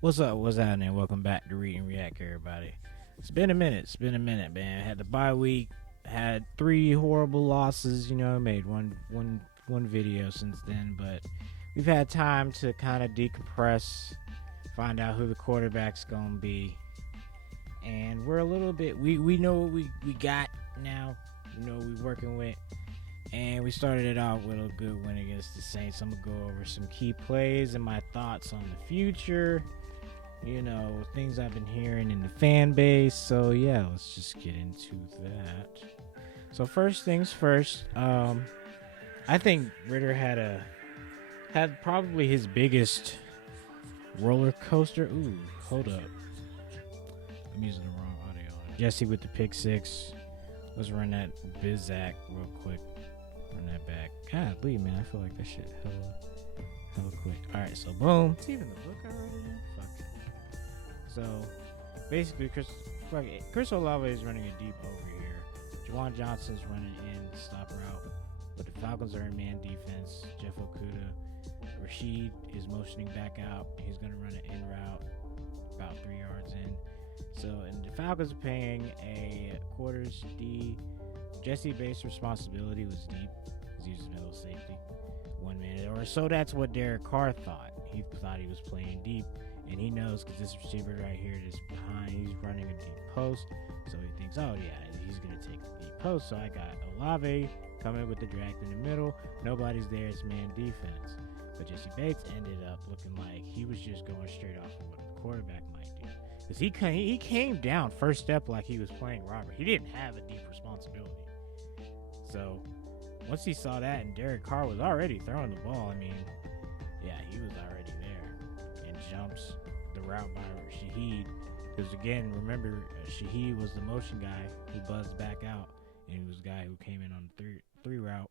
What's up? What's happening? Welcome back to Read and React, everybody. It's been a minute. It's been a minute, man. Had the bye week. Had three horrible losses. Made one video since then, but we've had time to kind of decompress, find out who the quarterback's gonna be, and we're a little bit. We know what we got now. We know what we're working with. And we started it off with a good win against the Saints. I'm going to go over some key plays and my thoughts on the future. Things I've been hearing in the fan base. So, yeah, let's just get into that. So, first things first, I think Ridder had probably his biggest roller coaster. Ooh, hold up. I'm using the wrong audio. Jesse with the pick six. Let's run that Bizak real quick. Run that back. God, leave, man. I feel like that shit hella quick. All right, so boom. It's even the book already, man. Fuck it. So basically, Chris Olave is running a deep over here. Juwan Johnson's running in the stop route, but the Falcons are in man defense. Jeff Okuda, Rashid is motioning back out. He's gonna run an in route about 3 yards in. So, and the Falcons are paying a quarters D. Jesse Bates' responsibility was deep because he was middle safety. 1 minute. Or so that's what Derek Carr thought. He thought he was playing deep, and he knows because this receiver right here is behind. He's running a deep post, so he thinks, oh, yeah, he's going to take the deep post. So I got Olave coming with the draft in the middle. Nobody's there. It's man defense. But Jesse Bates ended up looking like he was just going straight off of what the quarterback might do. Because he came down first step like he was playing Robert. He didn't have a deep responsibility. So once he saw that and Derek Carr was already throwing the ball, he was already there. And jumps the route by Shaheed. Because again, remember, Shaheed was the motion guy who buzzed back out. And he was the guy who came in on the three route.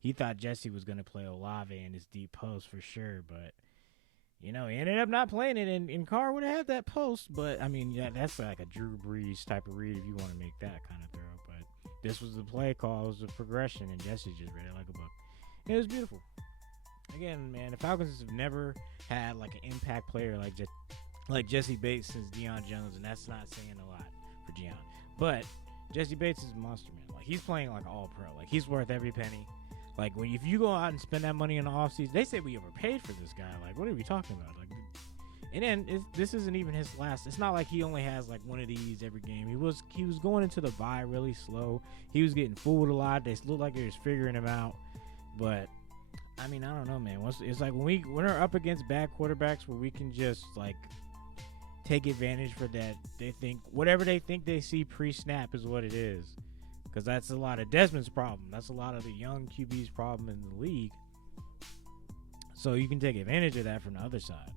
He thought Jesse was going to play Olave in his deep post for sure, but he ended up not playing it, and Carr would have had that post. But that's like a Drew Brees type of read if you want to make that kind of throw. But this was the play call, it was the progression, and Jesse just read it like a book. It was beautiful. Again, man, the Falcons have never had like an impact player like Jesse Bates since Deion Jones, and that's not saying a lot for Deion. But Jesse Bates is a monster, man. Like, he's playing like all pro. Like, he's worth every penny. Like, if you go out and spend that money in the offseason, they say we overpaid for this guy. Like, what are we talking about? Like, and then this isn't even his last. It's not like he only has like one of these every game. He was going into the bye really slow. He was getting fooled a lot. They looked like they was figuring him out. But I don't know, man. It's like when we're up against bad quarterbacks where we can just like take advantage for that. They think whatever they think they see pre-snap is what it is. Because that's a lot of Desmond's problem. That's a lot of the young QB's problem in the league. So you can take advantage of that from the other side.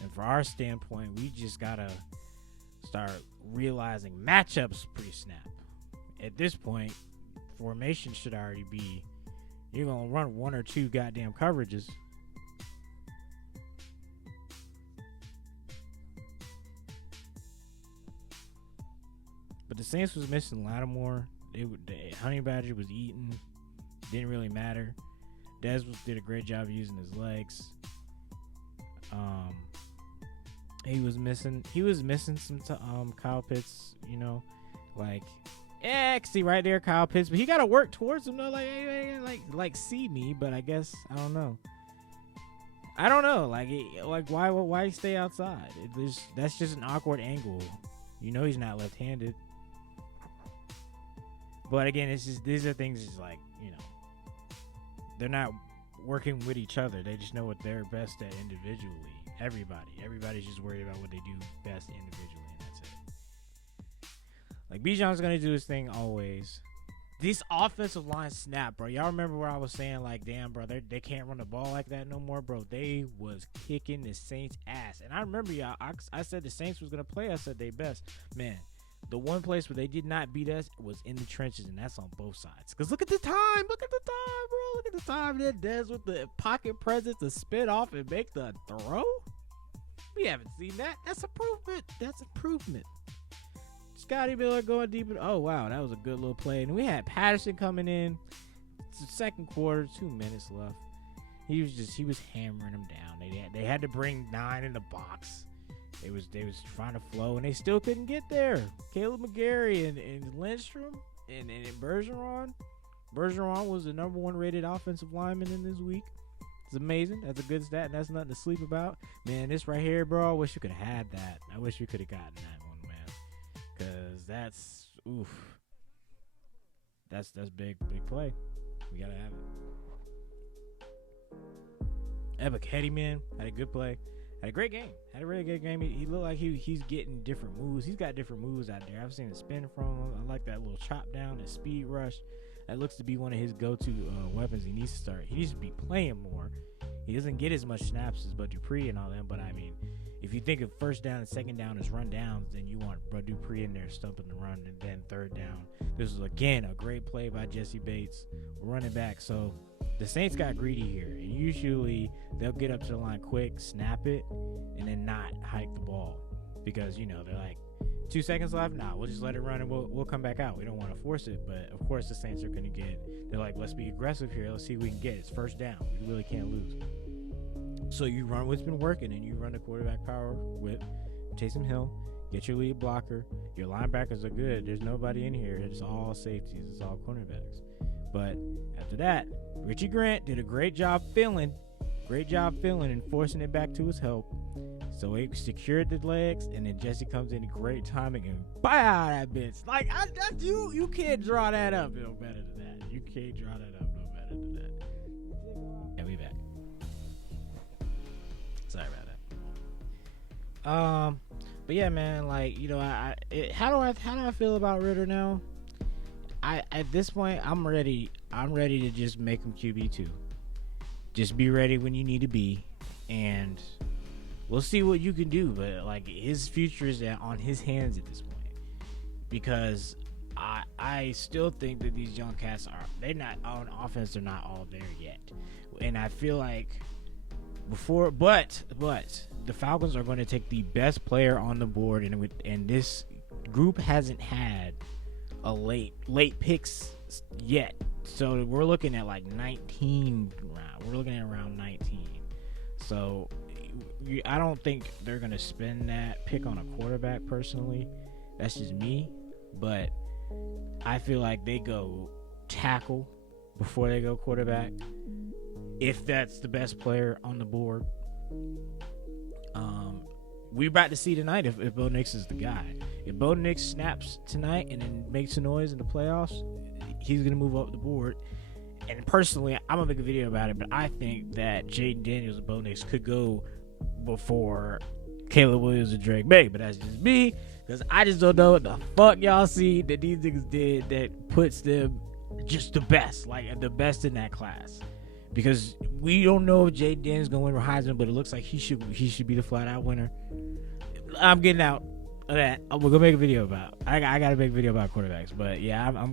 And for our standpoint, we just got to start realizing matchups pre-snap. At this point, formation should already be, you're going to run one or two goddamn coverages. But the Saints was missing Lattimore. The Honey Badger was eating. Didn't really matter. Dez did a great job of using his legs. He was missing some Kyle Pitts. See right there, Kyle Pitts. But he got to work towards him though. Like see me. But I guess I don't know. Why stay outside? That's just an awkward angle. He's not left-handed. But again, these are things they're not working with each other. They just know what they're best at individually. Everybody's just worried about what they do best individually, and that's it. Like Bijan's gonna do his thing always. This offensive line snap, bro. Y'all remember where I was saying like, damn, bro, they can't run the ball like that no more, bro. They was kicking the Saints' ass, and I remember y'all. I said the Saints was gonna play. I said they best, man. The one place where they did not beat us was in the trenches, and that's on both sides. Because look at the time. Look at the time, bro. Look at the time. That Dez with the pocket presence to spit off and make the throw. We haven't seen that. That's improvement. Scotty Miller going deep. Oh, wow. That was a good little play. And we had Patterson coming in. It's the second quarter. 2 minutes left. He was hammering them down. They had to bring 9 in the box. They was trying to flow, and they still couldn't get there. Caleb McGarry and Lindstrom and Bergeron. Bergeron was the number 1 rated offensive lineman in this week. It's amazing. That's a good stat, and that's nothing to sleep about. Man, this right here, bro, I wish you could have had that. I wish we could have gotten that one, man. Because that's, oof. That's big play. We got to have it. Epic Hetty, man, had a good play. Had a great game. Had a really good game. He looked like he's getting different moves. He's got different moves out there. I've seen a spin from him. I like that little chop down, that speed rush. That looks to be one of his go-to weapons. He needs to be playing more. He doesn't get as much snaps as Bud Dupree and all that. But, I mean, if you think of first down and second down as run downs, then you want Bud Dupree in there stumping the run, and then third down. This was, again, a great play by Jesse Bates, running back. So, the Saints got greedy here, and usually they'll get up to the line quick, snap it, and then not hike the ball because, they're like, 2 seconds left? Nah, we'll just let it run and we'll come back out. We don't want to force it, but of course the Saints are going to they're like, let's be aggressive here. Let's see what we can get. It's first down. We really can't lose. So you run what's been working, and you run the quarterback power whip, Taysom Hill, get your lead blocker. Your linebackers are good. There's nobody in here. It's all safeties. It's all cornerbacks. But after that, Richie Grant did a great job filling and forcing it back to his help. So he secured the legs, and then Jesse comes in, great timing, and bam, that bitch. Like, you can't draw that up no better than that. You can't draw that up no better than that. Yeah, we back. Sorry about that. But yeah, man, like, how do I feel about Ridder now? At this point, I'm ready to just make him QB2. Just be ready when you need to be, and we'll see what you can do. But like, his future is on his hands at this point, because I still think that these young cats they're not on offense. They're not all there yet, and I feel like but the Falcons are going to take the best player on the board, and this group hasn't had a late picks yet. So we're looking at like 19 round. We're looking at around 19. So I don't think they're going to spend that pick on a quarterback personally. That's just me. But I feel like they go tackle before they go quarterback, if that's the best player on the board. We're about to see tonight if Bo Nix is the guy. If Bo Nix snaps tonight and then makes a noise in the playoffs, he's going to move up the board. And personally, I'm going to make a video about it, but I think that Jaden Daniels and Bo Nix could go before Caleb Williams and Drake May. But that's just me, because I just don't know what the fuck y'all see that these niggas did that puts them just the best, like the best in that class. Because we don't know if Jaden Daniels is going to win Heisman, but it looks like he should be the flat-out winner. I'm getting out of that. We're gonna make a video about. I gotta make a video about quarterbacks. But yeah,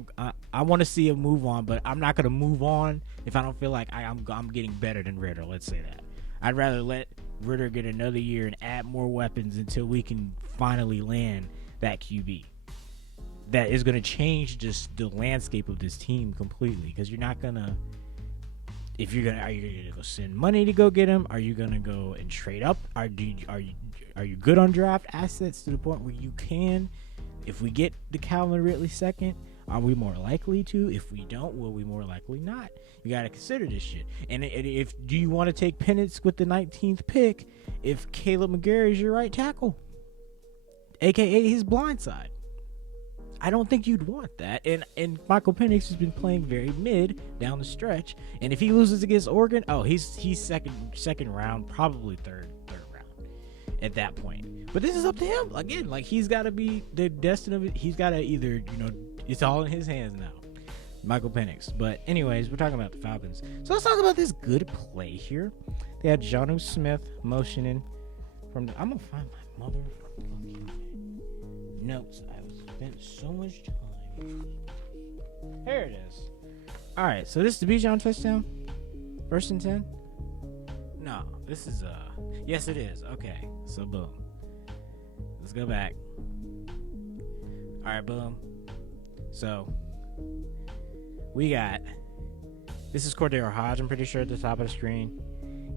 I want to see him move on, but I'm not gonna move on if I don't feel like I'm getting better than Ridder. Let's say that. I'd rather let Ridder get another year and add more weapons until we can finally land that QB. That is gonna change just the landscape of this team completely. Because you're not gonna. Are you gonna go send money to go get him? Are you gonna go and trade up? Are you good on draft assets to the point where you can? If we get the Calvin Ridley second, are we more likely to? If we don't, will we more likely not? You got to consider this shit. And do you want to take Penix with the 19th pick if Caleb McGarry is your right tackle, aka his blind side? I don't think you'd want that. And Michael Penix has been playing very mid down the stretch. And if he loses against Oregon, he's second round, probably third round at that point. But this is up to him. Again, like, he's got to be the destiny of it. He's got to either, it's all in his hands now. Michael Penix. But anyways, we're talking about the Falcons. So let's talk about this good play here. They had Jonnu Smith motioning from the... I'm going to find my motherfucking notes. Spent so much time. Here it is. All right, so this is the Bijan touchdown. 1st and 10. No, this is yes, it is. Okay, so boom. Let's go back. All right, boom. So we got This is Cordero Hodge, I'm pretty sure, at the top of the screen.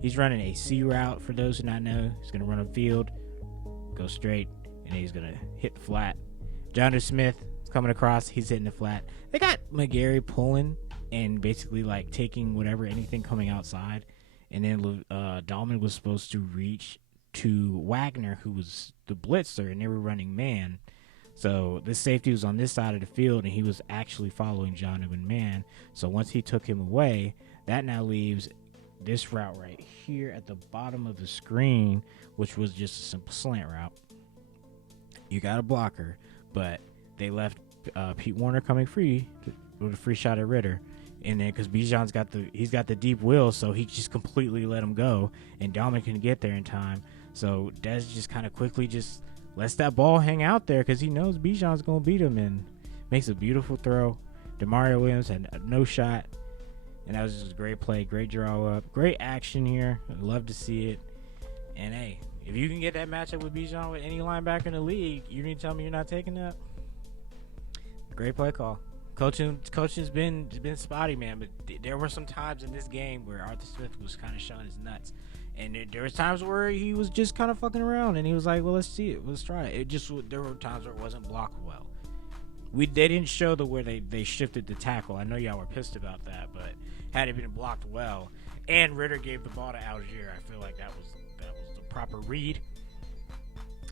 He's running a C route, for those who not know. He's going to run a field, go straight, and he's going to hit the flat. Jonnu Smith is coming across. He's hitting the flat. They got McGarry pulling and basically like taking anything coming outside. And then Dahlman was supposed to reach to Wagner, who was the blitzer, and they were running man. So this safety was on this side of the field, and he was actually following Jonnu in man. So once he took him away, that now leaves this route right here at the bottom of the screen, which was just a simple slant route. You got a blocker, but they left Pete Warner coming free with a free shot at Ridder. And then because Bijan's got the deep wheel, so he just completely let him go, and Dahlman couldn't get there in time. So Des just kind of quickly just lets that ball hang out there because he knows Bijan's going to beat him, and makes a beautiful throw. Demario Williams had no shot, and that was just a great play, great draw up, great action here. I'd love to see it. And hey, if you can get that matchup with Bijan with any linebacker in the league, you need to tell me you're not taking that? Great play call. Coaching's been spotty, man, but there were some times in this game where Arthur Smith was kind of showing his nuts. And there was times where he was just kind of fucking around, and he was like, well, let's see it. Let's try it. There were times where it wasn't blocked well. They didn't show where they shifted the tackle. I know y'all were pissed about that, but had it been blocked well, and Ridder gave the ball to Algier, I feel like that was the proper read.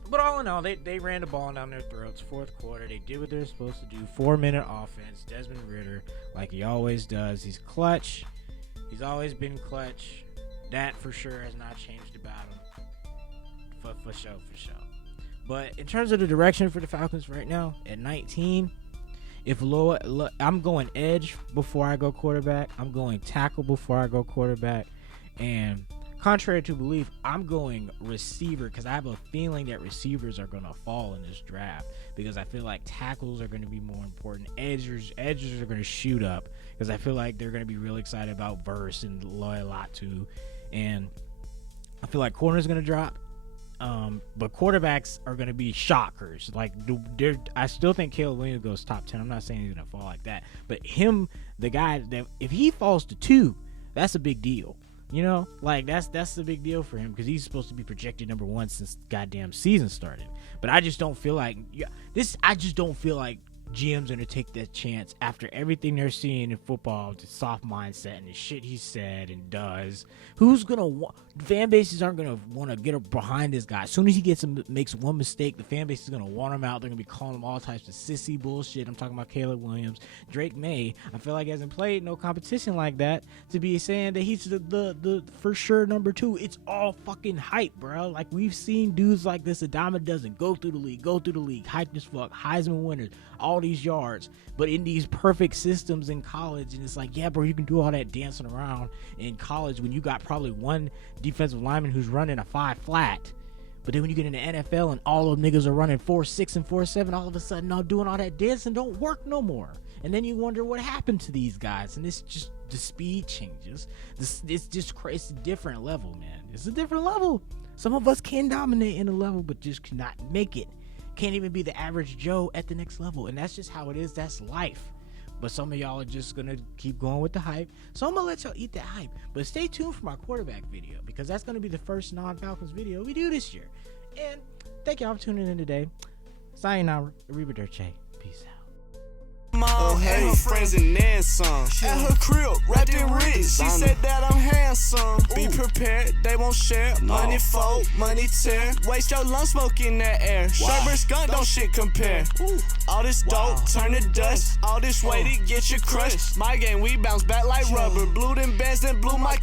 But all in all, they ran the ball down their throats. Fourth quarter, they did what they were supposed to do. 4-minute offense. Desmond Ridder, like he always does, he's clutch. He's always been clutch. That for sure has not changed about him. For sure. But in terms of the direction for the Falcons right now, at 19, I'm going edge before I go quarterback. I'm going tackle before I go quarterback. And contrary to belief, I'm going receiver because I have a feeling that receivers are going to fall in this draft because I feel like tackles are going to be more important. Edges are going to shoot up because I feel like they're going to be really excited about Verse and Loyalatu. And I feel like corner's going to drop. But quarterbacks are going to be shockers. Like, I still think Caleb Williams goes top 10. I'm not saying he's going to fall like that. But him, the guy, that if he falls to 2, that's a big deal. You know, like that's the big deal for him because he's supposed to be projected number 1 since the goddamn season started. But I just don't feel like GM's gonna take that chance after everything they're seeing in football, the soft mindset and the shit he said and does. Fan bases aren't gonna want to get behind this guy. As soon as he makes one mistake, the fan base is gonna want him out. They're gonna be calling him all types of sissy bullshit. I'm talking about Caleb Williams. Drake May, I feel like hasn't played no competition like that to be saying that he's the for sure number 2. It's all fucking hype, bro. Like we've seen dudes like this, Adama doesn't go through the league, hyped as fuck, Heisman winners, all these yards, but in these perfect systems in college, and it's like, yeah, bro, you can do all that dancing around in college when you got probably one defensive lineman who's running a 5 flat, but then when you get in the NFL and all those niggas are running 4.6 and 4.7, all of a sudden all doing all that dancing don't work no more, and then you wonder what happened to these guys, and it's just the speed changes. It's just crazy. It's a different level, man. It's a different level. Some of us can dominate in a level, but just cannot make it. Can't even be the average Joe at the next level, and that's just how it is. That's life. But some of y'all are just gonna keep going with the hype, so I'm gonna let y'all eat that hype. But stay tuned for my quarterback video because that's gonna be the first non-Falcons video we do this year. And thank y'all for tuning in today. Sayonara, Arrivederci. Peace out. Oh, hey, her friends and then some. At her crib, wrapped in rich. She said that I'm handsome. Be prepared, they won't share. Money fold, money tear. Waste your lung smoke in that air. Sherbert skunk, don't shit compare. All this dope, turn to dust. All this weight, it get you crushed. My game, we bounce back like rubber. Blew them bands, then blew my